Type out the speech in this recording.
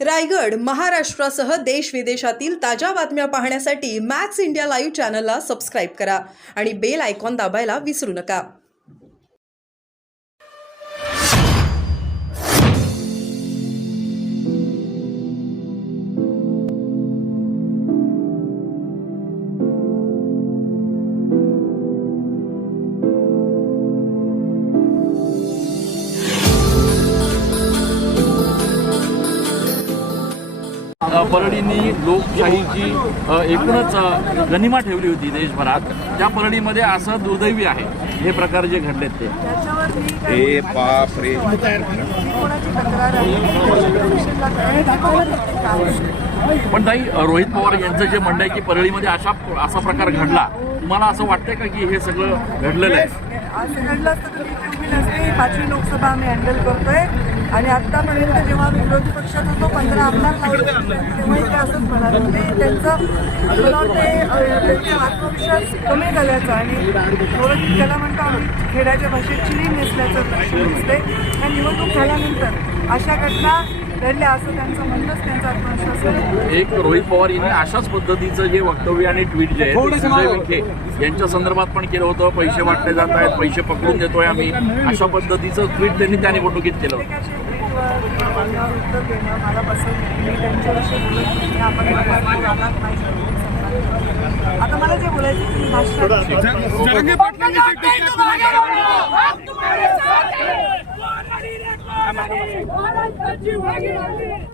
रायगड, महाराष्ट्रासह देश विदेशातील ताज्या बातम्या पाहण्यासाठी मॅक्स इंडिया लाईव्ह चॅनलला सबस्क्राईब करा आणि बेल आयकॉन दाबायला विसरू नका. परळींनी लोकशाहीची एकूणच गनिमा ठेवली होती देशभरात. त्या परळीमध्ये असं दुर्दैवी आहे हे प्रकार जे घडलेत ते. ए बाप रे. पण ताई, रोहित पवार यांचं जे म्हणणं आहे की परळीमध्ये असा प्रकार घडला, तुम्हाला असं वाटतंय का की हे सगळं घडलेलं आहे? असं घडलं असतं तर मी नसते. 5वी लोकसभा आम्ही हँडल करतोय आणि आत्तापर्यंत जेव्हा विरोधी पक्षात होतो 15 आमदार लावले तेव्हाही ते असंच म्हणाले होते. त्यांचं मला वाटतं त्यांचा आत्मविश्वास कमी झाल्याचा आणि थोडं त्याला म्हणतो आम्ही खेड्याच्या भाषेत चिली नेसल्याचं लक्षण दिसतंय. ह्या निवडणूक झाल्यानंतर अशा घटना घडल्या असं त्यांचं म्हणणंच त्यांचा आत्मविश्वास आहे. एक रोहित पवार यांनी अशाच पद्धतीचं जे वक्तव्य आणि ट्विट जे आहे ते संजय विखे यांच्या संदर्भात पण केलं होतं. पैसे वाटले जात आहेत, पैसे पकडून देतोय आम्ही, अशा पद्धतीचं ट्विट त्यांनी त्या निवडणुकीत केलं होतं. उत्तर देणं मला पसंत नाही. मी त्यांच्याविषयी बोलत नाही. आपण आता मला जे बोलायचं तुम्ही भाषण